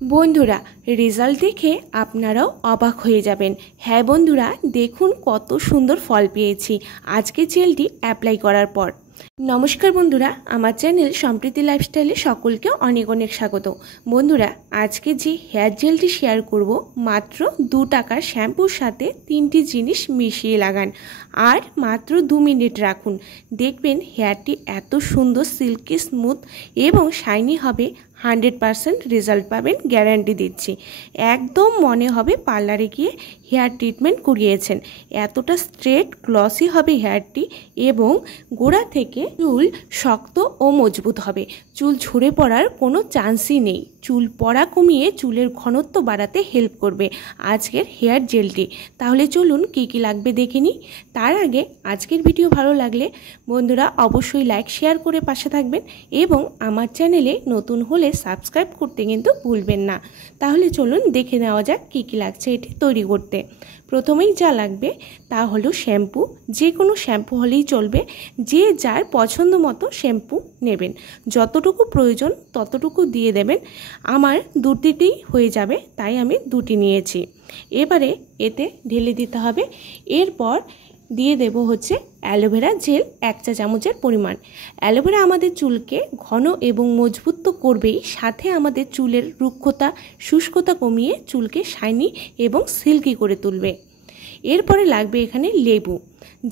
বন্ধুরা রেজাল্ট দেখে আপনারাও অবাক হয়ে যাবেন। হ্যাঁ বন্ধুরা, দেখুন কত সুন্দর ফল পেয়েছি আজকে জেলটি অ্যাপ্লাই করার পর। নমস্কার বন্ধুরা, আমার চ্যানেল সম্প্রীতি লাইফস্টাইলে সকলকে অনেক অনেক স্বাগত। বন্ধুরা আজকে যে হেয়ার জেলটি শেয়ার করব, মাত্র 2 টাকার শ্যাম্পুর সাথে 3টি জিনিস মিশিয়ে লাগান আর মাত্র 2 মিনিট রাখুন। দেখবেন হেয়ারটি এত সুন্দর সিল্কি স্মুথ এবং শাইনি হবে। 100% রেজাল্ট পাবেন, গ্যারান্টি দিচ্ছি। একদম মনে হবে পার্লারে গিয়ে হেয়ার ট্রিটমেন্ট করিয়েছেন। এতটা স্ট্রেট গ্লসি হবে হেয়ারটি এবং গোড়া থেকে চুল শক্ত ও মজবুত হবে। চুল ঝরে পড়ার কোনো চান্সই নেই। চুল পড়া কমিয়ে চুলের ঘনত্ব বাড়াতে হেল্প করবে আজকের হেয়ার জেলটি। তাহলে চলুন কি কি লাগবে দেখে নিই। তার আগে আজকের ভিডিও ভালো লাগলে বন্ধুরা অবশ্যই লাইক শেয়ার করে পাশে থাকবেন এবং আমার চ্যানেলে নতুন হলে সাবস্ক্রাইব করতে কিন্তু ভুলবেন না। তাহলে চলুন দেখে নেওয়া যাক কি কি লাগছে এটি তৈরি করতে। প্রথমেই যা লাগবে তা হলো শ্যাম্পু। যে কোনো শ্যাম্পু হলেই চলবে, যে যার পছন্দ মতো শ্যাম্পু নেবেন। যতটুকু প্রয়োজন ততটুকু দিয়ে দেবেন। আমার দুটিতেই হয়ে যাবে, তাই আমি 2টি নিয়েছি। এবারে এতে ঢেলে দিতে হবে। এরপর দিয়ে দেব হচ্ছে অ্যালোভেরা জেল 1 চা চামচের পরিমাণ। অ্যালোভেরা আমাদের চুলকে ঘন এবং মজবুত তো করবেই, সাথে আমাদের চুলের রুক্ষতা শুষ্কতা কমিয়ে চুলকে শাইনি এবং সিল্কি করে তুলবে। এরপরে লাগবে এখানে লেবু,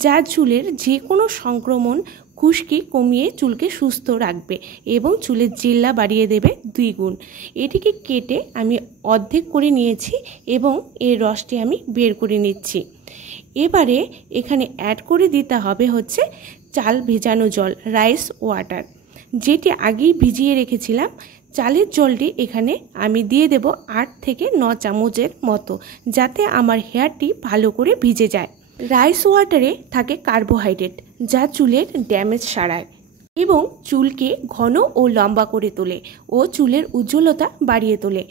যা চুলের যে কোনো সংক্রমণ খুশকি কমিয়ে চুলকে সুস্থ রাখবে এবং চুলের জেল্লা বাড়িয়ে দেবে 2 গুণ। এটিকে কেটে আমি অর্ধেক করে নিয়েছি এবং এর রসটি আমি বের করে নিচ্ছি। এবারে এখানে অ্যাড করে দিতে হবে হচ্ছে চাল ভেজানো জল, রাইস ওয়াটার, যেটি আগেই ভিজিয়ে রেখেছিলাম। চালের জলটি এখানে আমি দিয়ে দেব 8 থেকে 9 চামচের মতো, যাতে আমার হেয়ারটি ভালো করে ভিজে যায়। রাইস ওয়াটারে থাকে কার্বোহাইড্রেট, যা চুলের ড্যামেজ সারায় এবং চুলকে ঘন ও লম্বা করে তোলে ও চুলের উজ্জ্বলতা বাড়িয়ে তোলে।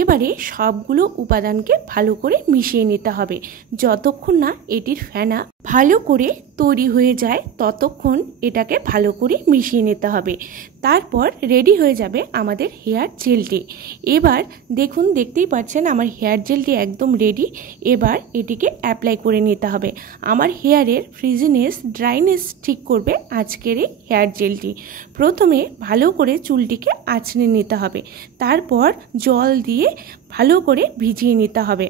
এবারে সবগুলো উপাদানকে ভালো করে মিশিয়ে নিতে হবে। যতক্ষণ না এটির ফেনা ভালো করে তৈরি হয়ে যায় ততক্ষণ এটাকে ভালো করে মিশিয়ে নিতে হবে। তারপর রেডি হয়ে যাবে আমাদের হেয়ার জেলটি। এবার দেখুন, দেখতেই পাচ্ছেন আমার হেয়ার জেলটি একদম রেডি। এবার এটিকে অ্যাপ্লাই করে নিতে হবে। আমার হেয়ারের ফ্রিজিনেস ড্রাইনেস ঠিক করবে আজকের এই হেয়ার জেলটি। প্রথমে ভালো করে চুলটিকে আঁচড়ে নিতে হবে, তারপর জল দিয়ে ভালো করে ভিজিয়ে নিতে হবে।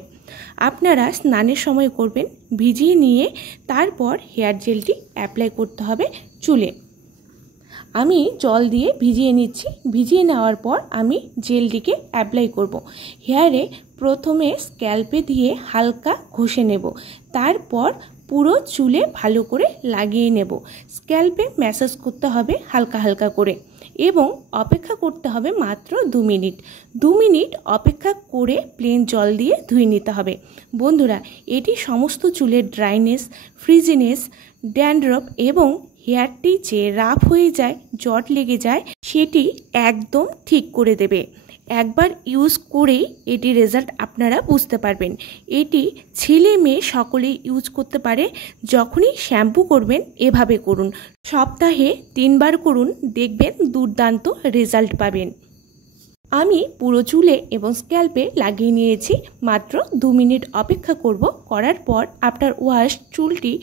আপনারা স্নানের সময় করবেন, ভিজিয়ে নিয়ে তারপর হেয়ার জেলটি অ্যাপ্লাই করতে হবে চুলে। আমি জল দিয়ে ভিজিয়ে নিচ্ছি। ভিজিয়ে নেওয়ার পর আমি জেলটিকে অ্যাপ্লাই করব। হেয়ারে প্রথমে স্ক্যাল্পে দিয়ে হালকা ঘষে নেব, তারপর পুরো চুলে ভালো করে লাগিয়ে নেব। স্ক্যাল্পে ম্যাসাজ করতে হবে হালকা হালকা করে এবং অপেক্ষা করতে হবে মাত্র 2 মিনিট। 2 মিনিট অপেক্ষা করে প্লেন জল দিয়ে ধুয়ে নিতে হবে। বন্ধুরা এটি সমস্ত চুলের ড্রাইনেস, ফ্রিজিনেস, ড্যান্ড্রফ এবং হেয়ারটি যে রাফ হয়ে যায়, জট লেগে যায়, সেটি একদম ঠিক করে দেবে। একবার ইউজ করেই এটি রেজাল্ট আপনারা বুঝতে পারবেন। এটি ছেলে মেয়ে সকলেই ইউজ করতে পারে। যখনই শ্যাম্পু করবেন এভাবে করুন, সপ্তাহে 3 বার করুন, দেখবেন দুর্দান্ত রেজাল্ট পাবেন। আমি পুরো চুলে এবং স্ক্যাল্পে লাগিয়ে নিয়েছি। মাত্র 2 মিনিট অপেক্ষা করব। করার পর আফটার ওয়াশ চুলটি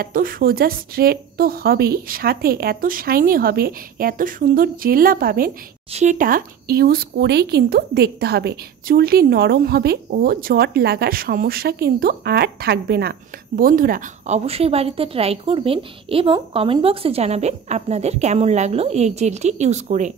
এত সোজা স্ট্রেট তো হবেই, সাথে এত শাইনি হবে, এত সুন্দর জেল্লা পাবেন, সেটা ইউজ করেই কিন্তু দেখতে হবে। চুলটি নরম হবে ও জট লাগার সমস্যা কিন্তু আর থাকবে না। বন্ধুরা অবশ্যই বাড়িতে ট্রাই করবেন এবং কমেন্ট বক্সে জানাবেন আপনাদের কেমন লাগলো এই জেলটি ইউজ করে।